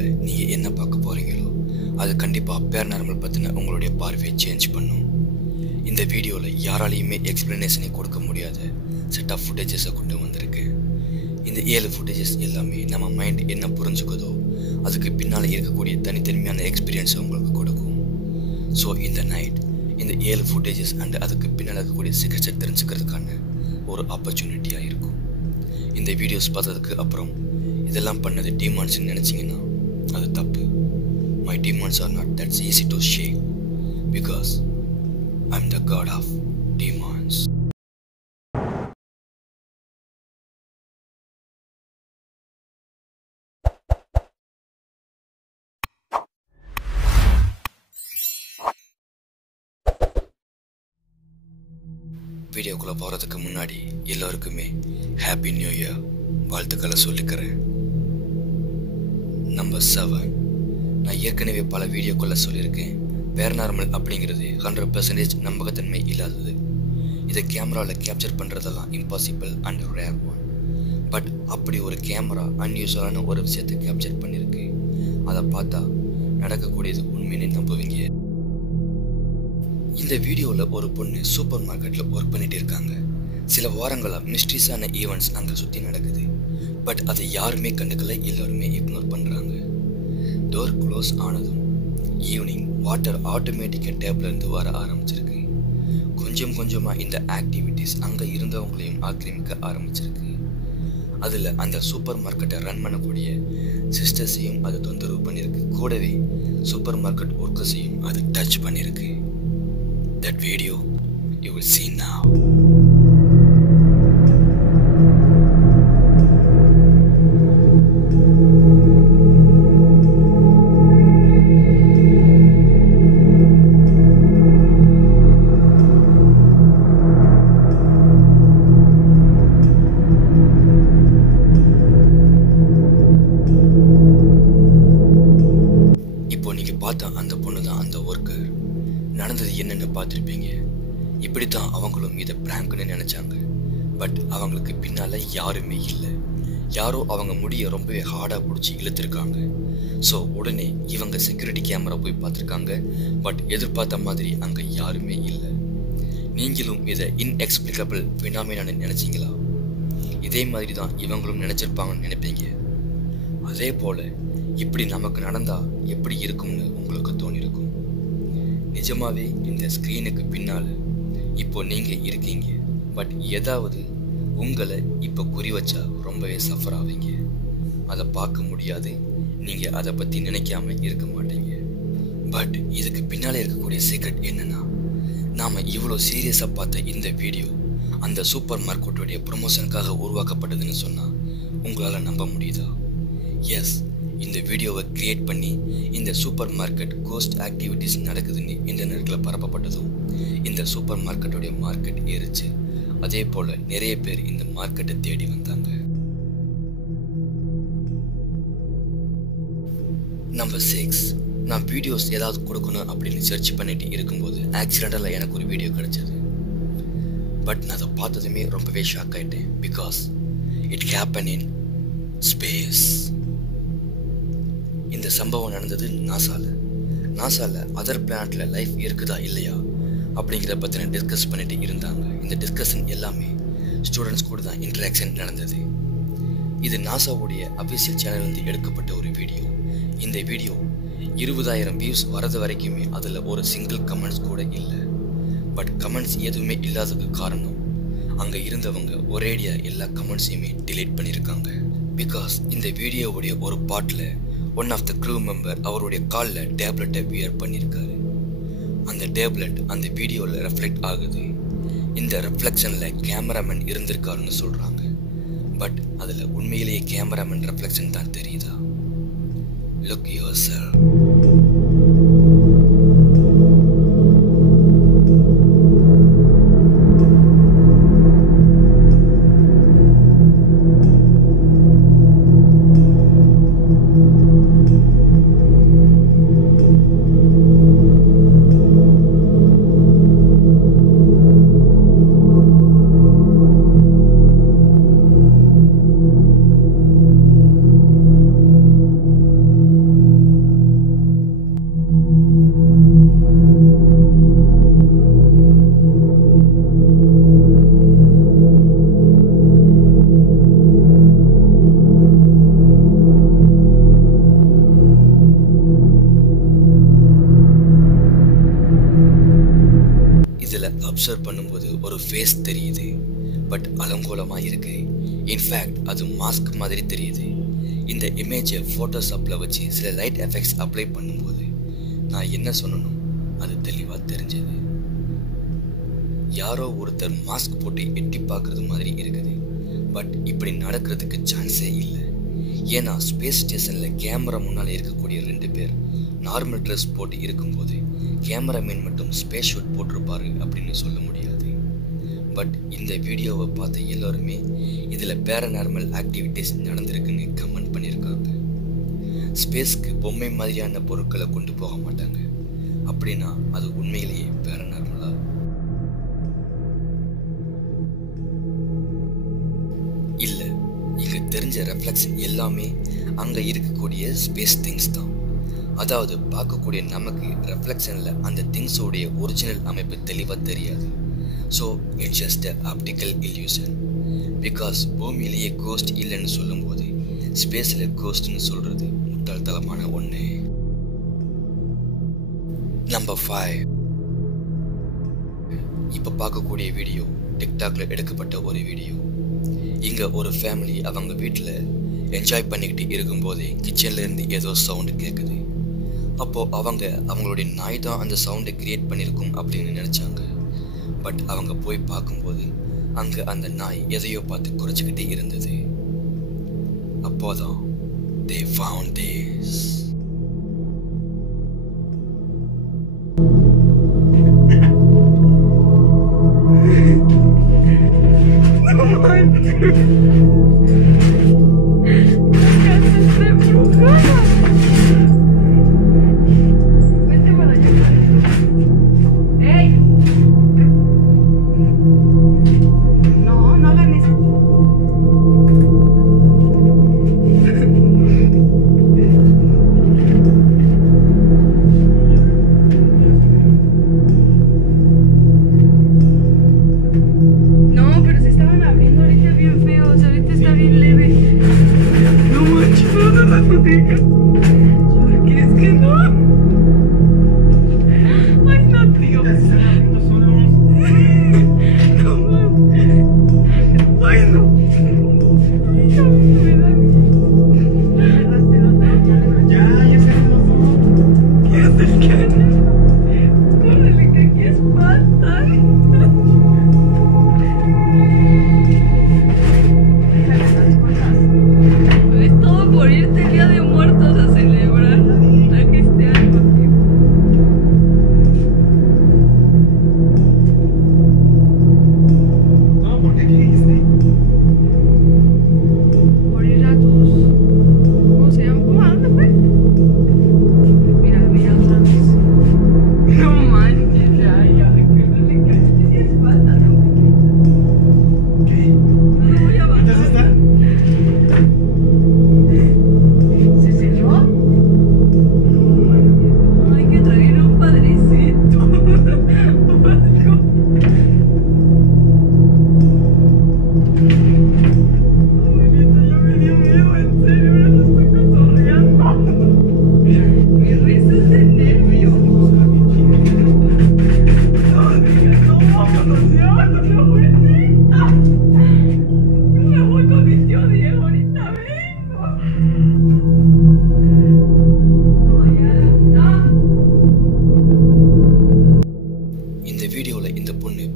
வீடியோவில் நீங்கள் என்ன பார்க்க போகிறீங்களோ அது கண்டிப்பாக பேரநார்மல் பற்றின உங்களுடைய பார்வையை சேஞ்ச் பண்ணும். இந்த வீடியோவில் யாராலையுமே எக்ஸ்பிளனேஷனை கொடுக்க முடியாத செட் ஆஃப் ஃபுட்டேஜஸை கொண்டு வந்திருக்கேன். இந்த 7 ஃபுட்டேஜஸ் எல்லாமே நம்ம மைண்ட் என்ன புரிஞ்சுக்குதோ அதுக்கு பின்னால் இருக்கக்கூடிய தனித்தன்மையான எக்ஸ்பீரியன்ஸை உங்களுக்கு கொடுக்கும். ஸோ இந்த நைட் இந்த 7 ஃபுட்டேஜஸ் அண்ட் அதுக்கு பின்னால் இருக்கக்கூடிய சீக்ரெட்ஸை தெரிஞ்சுக்கிறதுக்கான ஒரு ஆப்பர்ச்சுனிட்டியாக இருக்கும். இந்த வீடியோஸ் பார்த்ததுக்கு அப்புறம் இதெல்லாம் பண்ணது டீமான்ஸ்ன்னு நினச்சிங்கன்னா அது தப்பு. My demons are not that's easy to shake because I am the god of demons. வீடியோக்குள்ளே போகிறதுக்கு முன்னாடி எல்லோருக்குமே ஹாப்பி நியூ இயர் வாழ்த்துக்களை சொல்லிக்கிறேன். நம்பர் 7, நான் ஏற்கனவே பல வீடியோக்குள்ளே சொல்லியிருக்கேன், பேரநார்மல் அப்படிங்கிறது 100% நம்பகத்தன்மை இல்லாதது. இதை கேமராவில் கேப்சர் பண்ணுறதெல்லாம் impossible and rare one. But அப்படி ஒரு கேமரா அன்யூஸ்வலான ஒரு விஷயத்தை கேப்சர் பண்ணியிருக்கு. அதை பார்த்தா நடக்கக்கூடியது உண்மையினே நம்புவீங்க. இந்த வீடியோவில் ஒரு பொண்ணு சூப்பர் மார்க்கெட்டில் ஒர்க் பண்ணிட்டு இருக்காங்க. சில வாரங்களாக மிஸ்ட்ரீஸான ஈவெண்ட்ஸ் அங்கே சுற்றி நடக்குது. பட் அதை யாருமே கண்டுக்கல, எல்லோருமே இக்னோர் பண்ணுறாங்க. டோர் க்ளோஸ் ஆனதும் ஈவினிங் வாட்டர் ஆட்டோமேட்டிக்காக டேப்லேருந்து வர ஆரம்பிச்சிருக்கு. கொஞ்சம் கொஞ்சமாக இந்த ஆக்டிவிட்டீஸ் அங்கே இருந்தவங்களையும் ஆக்கிரமிக்க ஆரம்பிச்சிருக்கு. அதில் அந்த சூப்பர் மார்க்கெட்டை ரன் பண்ணக்கூடிய சிஸ்டர்ஸையும் அது தொந்தரவு பண்ணியிருக்கு. கூடவே சூப்பர் மார்க்கெட் ஒர்க்கர்ஸையும் அது டச் பண்ணியிருக்கு. That video you will see now. இப்போ நீங்க பார்த்த அந்த பொண்ணு தான் அந்த ஒர்க்கர். நடந்தது என்னென்னு பார்த்துருப்பீங்க. இப்படித்தான் அவங்களும் இதை பிராங்க்னு நினச்சாங்க. பட் அவங்களுக்கு பின்னால் யாருமே இல்லை. யாரோ அவங்க முடியை ரொம்பவே ஹார்டாக பிடிச்சி இழுத்துருக்காங்க. ஸோ உடனே இவங்க செக்யூரிட்டி கேமரா போய் பார்த்துருக்காங்க. பட் எதிர்பார்த்த மாதிரி அங்கே யாருமே இல்லை. நீங்களும் இதை இன்எக்ஸ்பிளிகபிள் ஃபினாமினான்னு நினச்சிங்களா? இதே மாதிரி தான் இவங்களும் நினச்சிருப்பாங்கன்னு நினைப்பீங்க. அதே போல் இப்படி நமக்கு நடந்தால் எப்படி இருக்கும்னு உங்களுக்கு தோணியிருக்கும். நிஜமாவே இந்த ஸ்க்ரீனுக்கு பின்னால் இப்போ நீங்கள் இருக்கீங்க. பட் ஏதாவது உங்களை இப்போ குறி வச்சா ரொம்பவே சஃபர் ஆவீங்க. அதை பார்க்க முடியாது, நீங்கள் அதை பற்றி நினைக்காம இருக்க மாட்டீங்க. பட் இதுக்கு பின்னால் இருக்கக்கூடிய சீக்ரெட் என்னன்னா, நாம் இவ்வளோ சீரியஸாக பார்த்த இந்த வீடியோ அந்த சூப்பர் மார்க்கெட்டோடைய ப்ரொமோஷனுக்காக உருவாக்கப்பட்டதுன்னு சொன்னால் உங்களால் நம்ப முடியுதா? எஸ், இந்த வீடியோவை கிரியேட் பண்ணி இந்த சூப்பர் மார்க்கெட் கோஸ்ட் ஆக்டிவிட்டீஸ் நடக்குதுன்னு இன்டர்நெட்டில் பரப்பப்பட்டதும் இந்த சூப்பர் மார்க்கெட்டோடைய மார்க்கெட் ஏறிச்சு. அதே போல் நிறைய பேர் இந்த மார்க்கெட்டை தேடி வந்தாங்க. நம்பர் 6, நான் வீடியோஸ் ஏதாவது கொடுக்கணும் அப்படின்னு சர்ச் பண்ணிட்டு இருக்கும்போது ஆக்சிடென்டலாக எனக்கு ஒரு வீடியோ கிடைச்சது. பட் நான் அதை பார்த்ததுமே ரொம்பவே ஷாக் ஆகிட்டேன். Because it happen in space. இந்த சம்பவம் நடந்தது நாசால அதர் பிளானட்ல லைஃப் இருக்குதா இல்லையா அப்படிங்கிறத பற்றின டிஸ்கஸ் பண்ணிட்டு இருந்தாங்க. இந்த டிஸ்கஷன் எல்லாமே ஸ்டூடெண்ட்ஸ் கூட தான் இன்டராக்ஷன் நடந்தது. இது நாசாவுடைய அஃபிஷியல் சேனல்லேருந்து எடுக்கப்பட்ட ஒரு வீடியோ. இந்த வீடியோ 20,000 வியூஸ் வரது வரைக்குமே அதில் ஒரு சிங்கிள் கமெண்ட்ஸ் கூட இல்லை. பட் கமெண்ட்ஸ் எதுவுமே இல்லாததுக்கு காரணம் அங்கே இருந்தவங்க ஒரேடியாக எல்லா கமெண்ட்ஸையுமே டிலீட் பண்ணியிருக்காங்க. பிகாஸ் இந்த வீடியோவுடைய ஒரு பார்ட்டில் one of the crew member அவருடைய காலில் டேப்லெட்டை வியர் பண்ணியிருக்காரு. அந்த டேப்லெட் அந்த வீடியோவில் ரெஃப்ளெக்ட் ஆகுது. இந்த ரெஃப்ளெக்ஷனில் கேமராமேன் இருந்திருக்காருன்னு சொல்கிறாங்க. பட் அதில் உண்மையிலேயே கேமராமேன் ரெஃப்ளெக்ஷன் தான் தெரியுதா? Look yourself. அப்சர்வ் பண்ணும்போது ஒரு ஃபேஸ் தெரியுது, பட் அலங்கோலமாக இருக்கு. இன்ஃபேக்ட் அது மாஸ்க் மாதிரி தெரியுது. இந்த இமேஜை ஃபோட்டோஷாப்பில் வச்சு சில லைட் எஃபெக்ட்ஸ் அப்ளை பண்ணும்போது நான் என்ன சொல்லணும் அது தெளிவாக தெரிஞ்சது. யாரோ ஒருத்தர் மாஸ்க் போட்டு எட்டி பார்க்குறது மாதிரி இருக்குது, பட் இப்படி நடக்கிறதுக்கு சான்ஸே இல்லை. ஏன்னா ஸ்பேஸ் ஸ்டேஷனில் கேமரா முன்னால் இருக்கக்கூடிய 2 பேர் நார்மல் ட்ரெஸ் போட்டு இருக்கும்போது கேமராமேன் மட்டும் ஸ்பேஸ் ஷூட் போட்டிருப்பாரு அப்படின்னு சொல்ல முடியாது. பட் இந்த வீடியோவை பார்த்த எல்லோருமே இதில் பேரநார்மல் ஆக்டிவிட்டீஸ் நடந்திருக்குன்னு கமெண்ட் பண்ணியிருக்காங்க. ஸ்பேஸ்க்கு பொம்மை மாதிரியான பொருட்களை கொண்டு போக மாட்டாங்க. அப்படின்னா அது உண்மையிலேயே பேரநார்மலா? இல்லை, இங்கே தெரிஞ்ச ரெஃப்ளெக்ஸ் எல்லாமே அங்கே இருக்கக்கூடிய ஸ்பேஸ் திங்ஸ் தான். அதாவது பார்க்கக்கூடிய நமக்கு ரெஃப்ளெக்ஷனில் அந்த திங்ஸோடைய ஒரிஜினல் அமைப்பு தெளிவாக தெரியாது. So it's just optical illusion. Because பூமியிலேயே கோஸ்ட் இல்லைன்னு சொல்லும்போது ஸ்பேஸில் கோஸ்ட்னு சொல்கிறது முட்டாள்தனமான ஒன்று. நம்பர் 5. இப்போ பார்க்கக்கூடிய வீடியோ டிக்டாக்ல எடுக்கப்பட்ட ஒரு வீடியோ. இங்கே ஒரு ஃபேமிலி அவங்க வீட்டில் என்ஜாய் பண்ணிக்கிட்டு இருக்கும்போதே கிச்சன்லேருந்து ஏதோ சவுண்டு கேட்குது. அப்போது அவங்களுடைய நாய் தான் அந்த சவுண்டை கிரியேட் பண்ணியிருக்கும் அப்படின்னு நினச்சாங்க. பட் அவங்க போய் பார்க்கும்போது அங்கே அந்த நாய் எதையோ பார்த்து குறைச்சிக்கிட்டே இருந்தது. அப்போதான் they found this.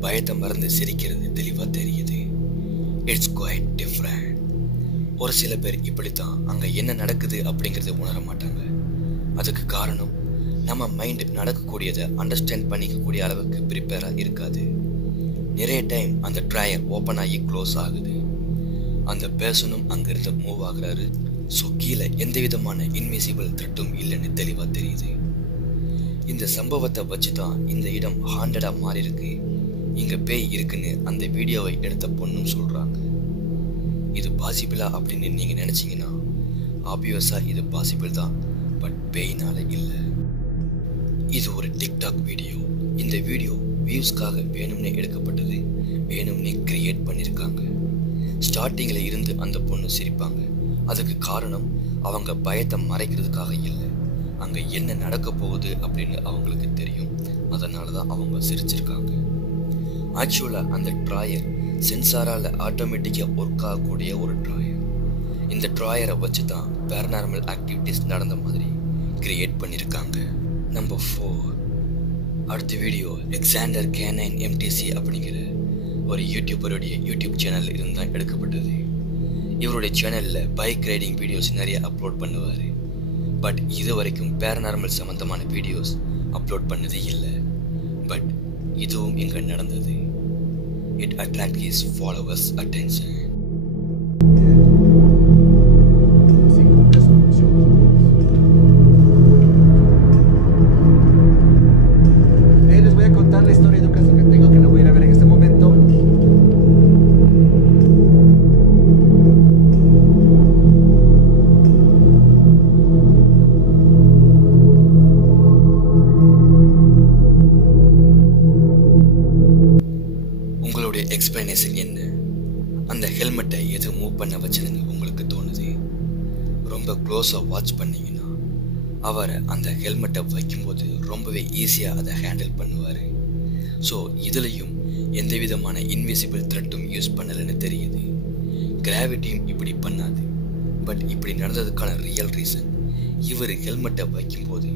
பயத்தை மறந்து சிரிக்கிறது தெளிவாக தெரியுது. It's quite different. ஒரு சில பேர் இப்படித்தான் அங்கே என்ன நடக்குது அப்படிங்கிறத உணர மாட்டாங்க. அதுக்கு காரணம் நம்ம மைண்ட் நடக்கக்கூடியதை அண்டர்ஸ்டாண்ட் பண்ணிக்கக்கூடிய அளவுக்கு ப்ரிப்பேராக இருக்காது. நிறைய டைம் அந்த ட்ராயர் ஓப்பன் ஆகி க்ளோஸ் ஆகுது. அந்த பேர்சனும் அங்கிருந்து மூவ் ஆகுறாரு. ஸோ கீழே எந்த விதமான இன்விசிபிள் த்ரெட்டும் இல்லைன்னு தெளிவாக தெரியுது. இந்த சம்பவத்தை வச்சு தான் இந்த இடம் ஹாண்டடாக மாறி இருக்கு, இங்கே பேய் இருக்குன்னு அந்த வீடியோவை எடுத்த பொண்ணும் சொல்கிறாங்க. இது பாசிபிளா அப்படின்னு நீங்கள் நினச்சிங்கன்னா ஆப்வியஸாக இது பாசிபிள் தான், பட் பேயினால இல்லை. இது ஒரு டிக்டாக் வீடியோ. இந்த வீடியோ வியூஸ்க்காக வேணும்னே எடுக்கப்பட்டது, வேணும்னே கிரியேட் பண்ணியிருக்காங்க. ஸ்டார்டிங்கில் இருந்து அந்த பொண்ணு சிரிப்பாங்க. அதுக்கு காரணம் அவங்க பயத்தை மறைக்கிறதுக்காக இல்லை, அங்கே என்ன நடக்க போகுது அப்படின்னு அவங்களுக்கு தெரியும். அதனால தான் அவங்க சிரிச்சிருக்காங்க. ஆக்சுவலாக அந்த ட்ராயர் சென்சாரால் ஆட்டோமேட்டிக்காக ஒர்க் ஆகக்கூடிய ஒரு ட்ராயர். இந்த ட்ராயரை வச்சு தான் பேரநார்மல் ஆக்டிவிட்டீஸ் நடந்த மாதிரி கிரியேட் பண்ணியிருக்காங்க. நம்பர் 4, அடுத்த வீடியோ எக்ஸாண்டர் கேனைன் எம்டிசி அப்படிங்கிற ஒரு யூடியூபருடைய யூடியூப் சேனல் இருந்தால் எடுக்கப்பட்டது. இவருடைய சேனலில் பைக் ரைடிங் வீடியோஸ் நிறைய அப்லோட் பண்ணுவார். பட் இது வரைக்கும் பேரநார்மல் சம்மந்தமான வீடியோஸ் அப்லோட் பண்ணதே இல்லை. பட் இதுவும் இங்கே நடந்தது. It attract his followers attention. Les voy a contar la historia de un caso que tengo que lo voy a ir a ver en este momento. உங்களுடைய explanation என்ன? அந்த ஹெல்மெட்டை எது மூவ் பண்ண வச்சதுன்னு உங்களுக்கு தோணுது? ரொம்ப க்ளோஸாக வாட்ச் பண்ணிங்கன்னா அவரை அந்த ஹெல்மெட்டை வைக்கும்போது ரொம்பவே ஈஸியாக அதை ஹேண்டில் பண்ணுவார். ஸோ இதுலேயும் எந்த விதமான இன்விசிபிள் த்ரெட்டும் யூஸ் பண்ணலைன்னு தெரியுது. கிராவிட்டியும் இப்படி பண்ணாது. பட் இப்படி நடந்ததுக்கான ரியல் ரீசன், இவர் ஹெல்மெட்டை வைக்கும்போது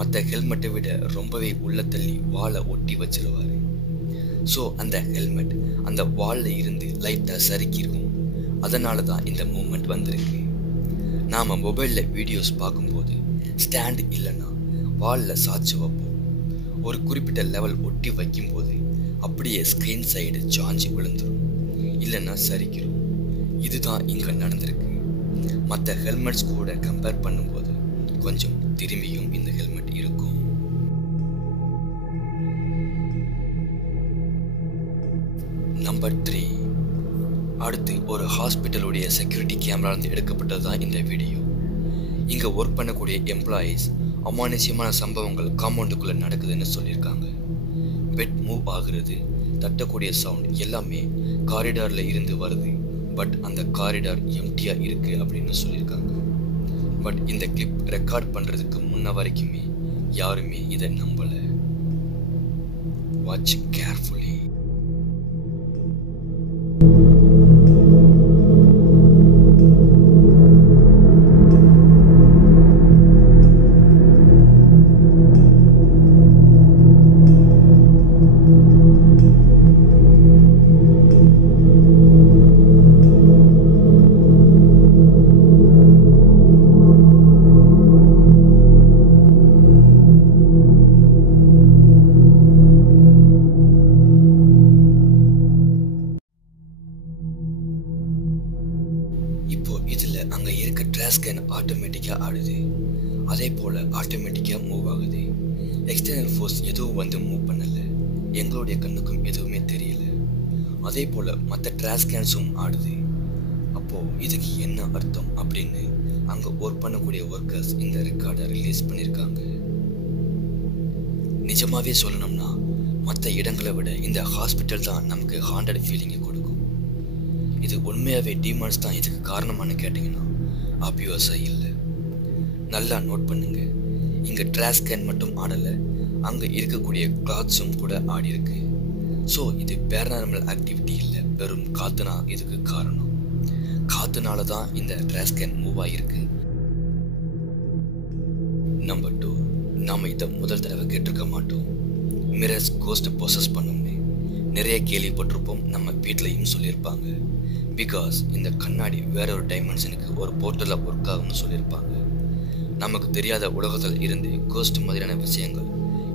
மற்ற ஹெல்மெட்டை விட ரொம்பவே உள்ள தள்ளி வாலை ஒட்டி வச்சிருவார். ஸோ அந்த ஹெல்மெட் அந்த வாலில் இருந்து லைட்டாக சறுக்கிருக்கும். அதனால தான் இந்த மூமெண்ட் வந்திருக்கு. நாம் மொபைலில் வீடியோஸ் பார்க்கும்போது ஸ்டாண்டு இல்லைன்னா வாலில் சாய்ச்சி வைப்போம். ஒரு குறிப்பிட்ட லெவல் ஒட்டி வைக்கும்போது அப்படியே ஸ்க்ரீன் சைடு சாஞ்சி விழுந்துடும், இல்லைன்னா சரிக்கிறோம். இதுதான் இங்கே நடந்திருக்கு. மற்ற ஹெல்மெட்ஸ் கூட கம்பேர் பண்ணும்போது கொஞ்சம் திரும்பியும் இந்த ஹெல்மெட் இருக்கும். நம்பர் 3, அடுத்து ஒரு ஹாஸ்பிட்டலுடைய செக்யூரிட்டி கேமராலேருந்து எடுக்கப்பட்டது தான் இந்த வீடியோ. இங்கே ஒர்க் பண்ணக்கூடிய எம்ப்ளாயீஸ் அமானுஷ்யமான சம்பவங்கள் காம்பவுண்டுக்குள்ளே நடக்குதுன்னு சொல்லியிருக்காங்க. பெட் மூவ் ஆகுறது, தட்டக்கூடிய சவுண்ட் எல்லாமே காரிடாரில் இருந்து வருது. பட் அந்த காரிடார் எம்டியாக இருக்குது அப்படின்னு சொல்லியிருக்காங்க. பட் இந்த கிளிப் ரெக்கார்ட் பண்ணுறதுக்கு முன்ன வரைக்குமே யாருமே இதை நம்பலை. Watch carefully. இப்போ இதில் அங்கே இருக்க ட்ராஷ் கேன் ஆட்டோமேட்டிக்காக ஆடுது. அதே போல் ஆட்டோமேட்டிக்காக மூவ் ஆகுது. எக்ஸ்டர்னல் ஃபோர்ஸ் எதுவும் வந்து மூவ் பண்ணலை. எங்களுடைய கண்ணுக்கும் எதுவுமே தெரியல. அதே போல் மற்ற ட்ராஷ் கேன்ஸும் ஆடுது. அப்போது இதுக்கு என்ன அர்த்தம் அப்படின்னு அங்கே ஒர்க் பண்ணக்கூடிய ஒர்க்கர்ஸ் இந்த ரெக்கார்டை ரிலீஸ் பண்ணியிருக்காங்க. நிஜமாகவே சொல்லணும்னா மற்ற இடங்களை விட இந்த ஹாஸ்பிட்டல் தான் நமக்கு ஹாண்டட் ஃபீலிங்கை கொடுக்கும். இது உண்மையாகவே டீமான்ஸ் தான் இதுக்கு காரணமானு கேட்டிங்கன்னா ஆப்வியஸாக இல்லை. நல்லா நோட் பண்ணுங்க, இங்கே ட்ராஷ் கேன் மட்டும் ஆடலை, அங்கே இருக்கக்கூடிய கிளாத்ஸும் கூட ஆடி இருக்கு. ஸோ இது பேரநார்மல் ஆக்டிவிட்டி இல்லை, வெறும் காத்துனா இதுக்கு காரணம். காத்துனால தான் இந்த ட்ராஷ் கேன் மூவ் ஆகிருக்கு. நம்பர் 2, நாம் இதை முதல் தடவை கேட்டிருக்க மாட்டோம். மிரர்ஸ் கோஸ்ட் ப்ரொசஸ் பண்ணும்னு நிறைய கேள்விப்பட்டிருப்போம், நம்ம வீட்லையும் சொல்லியிருப்பாங்க. பிகாஸ் இந்த கண்ணாடி வேற ஒரு டைமென்ஷனுக்கு ஒரு போர்ட்டலில் ஒர்க் ஆகும்னு சொல்லியிருப்பாங்க. நமக்கு தெரியாத உலகத்தில் இருந்து கோஸ்ட் மாதிரியான விஷயங்கள்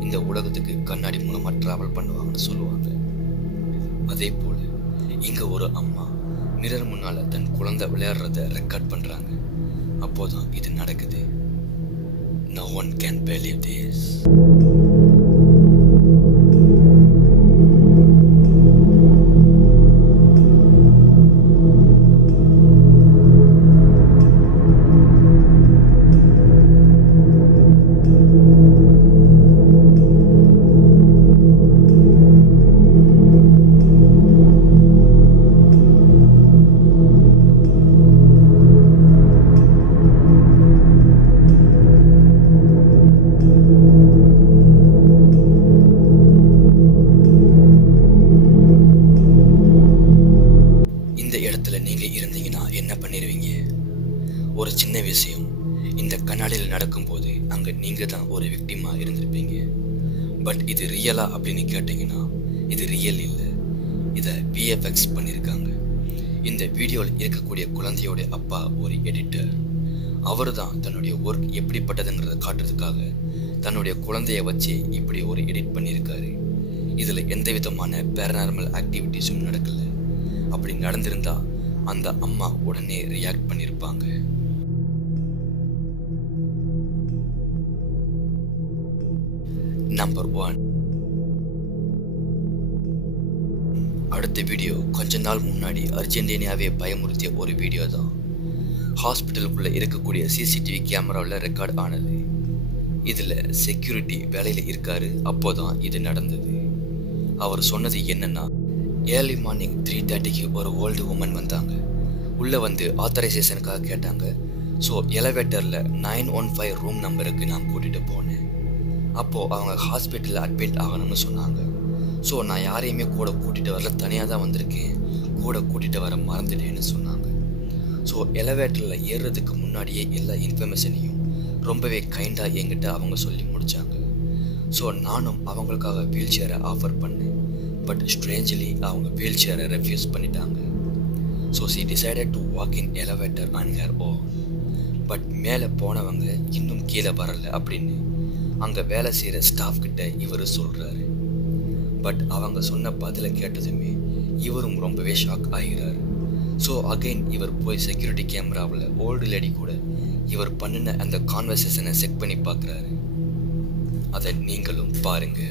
இந்த உலகத்துக்கு கண்ணாடி மூலமாக ட்ராவல் பண்ணுவாங்கன்னு சொல்லுவாங்க. அதே போல் இங்கே ஒரு அம்மா மிரர் முன்னால் தன் குழந்தை விளையாடுறத ரெக்கார்ட் பண்ணுறாங்க. அப்போதான் இது நடக்குது. No one can believe this. அங்கே நீங்கள் தான் ஒரு விக்டிமாக இருந்திருப்பீங்க. பட் இது ரியலா அப்படின்னு கேட்டிங்கன்னா இது ரியல் இல்லை, இதை விஎஃப்எக்ஸ் பண்ணியிருக்காங்க. இந்த வீடியோவில் இருக்கக்கூடிய குழந்தையோட அப்பா ஒரு எடிட்டர். அவர் தான் தன்னுடைய ஒர்க் எப்படிப்பட்டதுங்கிறத காட்டுறதுக்காக தன்னுடைய குழந்தைய வச்சு இப்படி ஒரு எடிட் பண்ணியிருக்காரு. இதில் எந்த விதமான பேரநார்மல் ஆக்டிவிட்டிஸும் நடக்கலை. அப்படி நடந்திருந்தா அந்த அம்மா உடனே ரியாக்ட் பண்ணியிருப்பாங்க. நம்பர் 1. அடுத்த வீடியோ கொஞ்ச நாள் முன்னாடி அர்ஜென்டினாவே பயமுறுத்திய ஒரு வீடியோ தான். ஹாஸ்பிட்டலுக்குள்ளே இருக்கக்கூடிய சிசிடிவி கேமராவில் ரெக்கார்ட் ஆனது. இதில் செக்யூரிட்டி வேலையில் இருக்காரு. அப்போதான் இது நடந்தது. அவர் சொன்னது என்னன்னா, ஏர்லி மார்னிங் 3:30க்கு ஒரு ஓல்டு உமன் வந்தாங்க. உள்ளே வந்து ஆத்தரைசேஷனுக்காக கேட்டாங்க. ஸோ எலவேட்டரில் 915 ரூம் நம்பருக்கு நான் கூட்டிகிட்டு போனேன். அப்போது அவங்க ஹாஸ்பிட்டலில் அட்மிட் ஆகணும்னு சொன்னாங்க. ஸோ நான் யாரையுமே கூட கூட்டிகிட்டு வரல, தனியாக தான் வந்திருக்கேன், கூட கூட்டிகிட்டு வர மறந்துட்டேன்னு சொன்னாங்க. ஸோ எலவேட்டரில் ஏறுறதுக்கு முன்னாடியே எல்லா இன்ஃபர்மேஷனையும் ரொம்பவே கைண்டாக என்கிட்ட அவங்க சொல்லி முடித்தாங்க. ஸோ நானும் அவங்களுக்காக வீல் சேரை ஆஃபர் பண்ணேன். பட் ஸ்ட்ரேஞ்ச்லி அவங்க வீல் சேரை ரெஃப்யூஸ் பண்ணிட்டாங்க. So she decided to walk in elevator on her own. But மேலே போனவங்க இன்னும் கீழே வரலை அப்படின்னு அங்கே வேலை செய்கிற ஸ்டாஃப் கிட்ட இவர் சொல்கிறாரு. பட் அவங்க சொன்ன பதிலை கேட்டதுமே இவரும் ரொம்பவே ஷாக் ஆகிறார். ஸோ அகைன் இவர் போய் செக்யூரிட்டி கேமராவில் ஓல்டு லேடி கூட இவர் பண்ணின அந்த கான்வர்சேஷனை செக் பண்ணி பார்க்குறாரு. அதை நீங்களும் பாருங்க.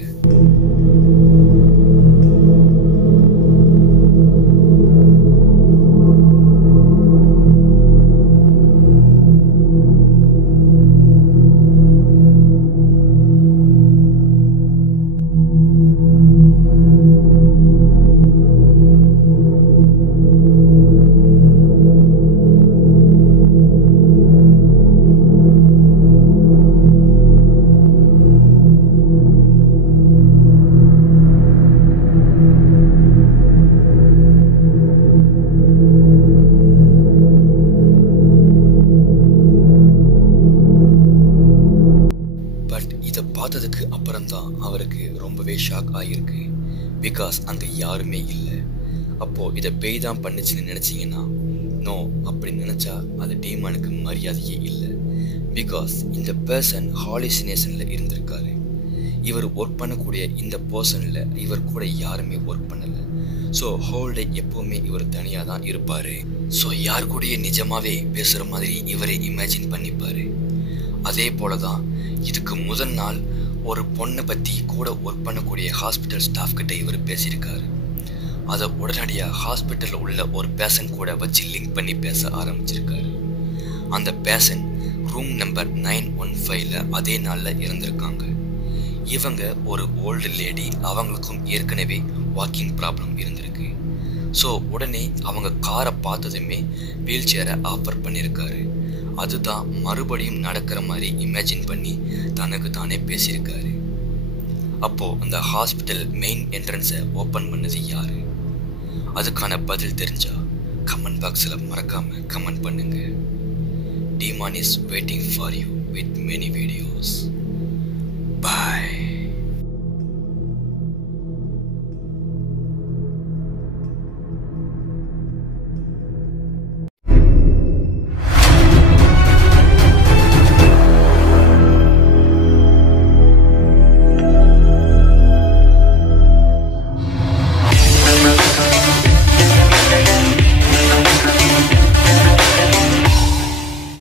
பார்த்ததுக்கு அப்புறம் தான் அவருக்கு ரொம்பவே ஷாக் ஆகியிருக்கு. பிகாஸ் அங்கே யாருமே இல்லை. அப்போது இதை பேய் தான் பண்ணிச்சுன்னு நினச்சிங்கன்னா நோ, அப்படி நினச்சா அது டீமானுக்கு மரியாதையே இல்லை. பிகாஸ் இந்த பர்சன் ஹாலிசினேஷனில் இருந்திருக்காரு. இவர் ஒர்க் பண்ணக்கூடிய இந்த பர்சனில் இவர் கூட யாருமே ஒர்க் பண்ணலை. ஸோ ஹோல் டே எப்போவுமே இவர் தனியாக தான் இருப்பார். ஸோ யார் கூடயே நிஜமாகவே பேசுகிற மாதிரி இவரே இமேஜின் பண்ணிப்பார். அதே போல தான் இதுக்கு முதல் நாள் ஒரு பொண்ணை பற்றி கூட ஒர்க் பண்ணக்கூடிய ஹாஸ்பிட்டல் ஸ்டாஃப் கிட்ட இவர் பேசியிருக்காரு. அதை உடனடியாக ஹாஸ்பிட்டலில் உள்ள ஒரு பேஷண்ட் கூட வச்சு லிங்க் பண்ணி பேச ஆரம்பிச்சிருக்காரு. அந்த பேஷண்ட் ரூம் நம்பர் 915 அதே நாளில் இறந்துருக்காங்க. இவங்க ஒரு ஓல்டு லேடி, அவங்களுக்கும் ஏற்கனவே வாக்கிங் ப்ராப்ளம் இருந்திருக்கு. ஸோ உடனே அவங்க காரை பார்த்ததுமே வீல் சேரை ஆஃபர் பண்ணியிருக்காரு. அதுதான் மறுபடியும் நடக்கிற மாதிரி இமேஜின் பண்ணி தனக்கு தானே பேசியிருக்காரு. அப்போது அந்த ஹாஸ்பிட்டல் மெயின் என்ட்ரன்ஸை ஓப்பன் பண்ணது யார்? அதுக்கான பதில் தெரிஞ்சா கமெண்ட் பாக்ஸில் மறக்காமல் கமெண்ட் பண்ணுங்கள். Demon is waiting for you with many videos.